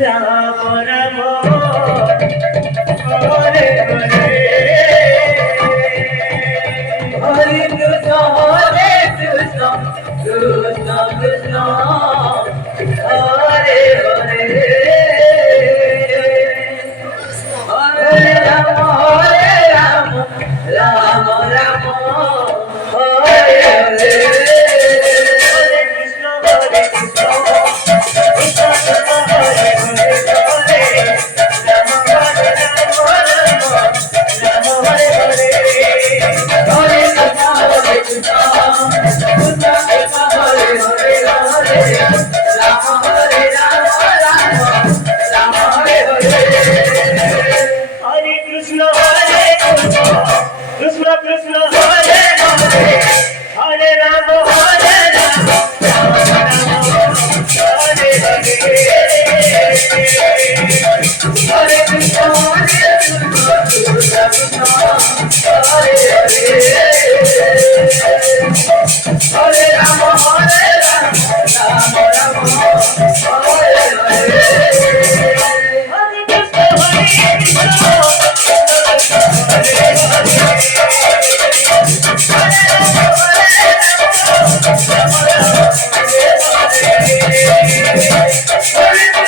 राम राम हरे हरे हरे कृष्ण कृष्ण कृष्ण हरे हरे हरे राम राम राम हरे हरे हरे कृष्ण कृष्ण कृष्ण हरे हरे हरे राम हरे राम राम हरे हरे हरे कृष्ण कृष्ण कृष्ण हरे हरे हरे राम हरे राम राम हरे हरे हरे कृष्ण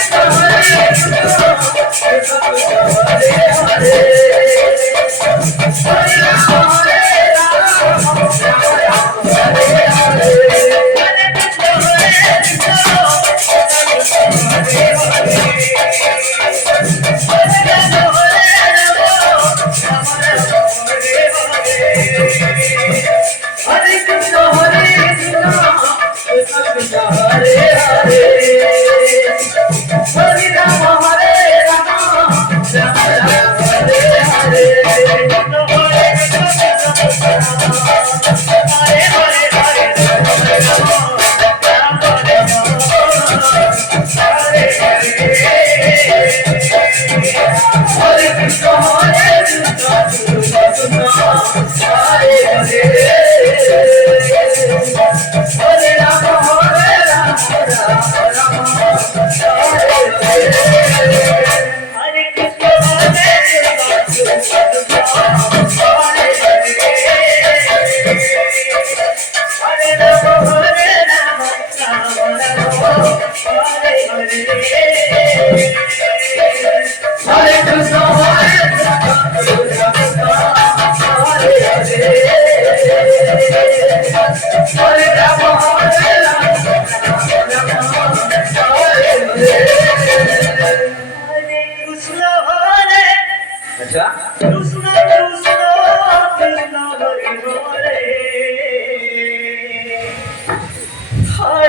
कृष्ण कृष्ण हरे हरे हरे राम राम हरे हरे हरे कृष्ण कृष्ण हरे हरे हरे राम राम राम हरे हरे हरे कृष्ण अच्छा कृष्ण कृष्ण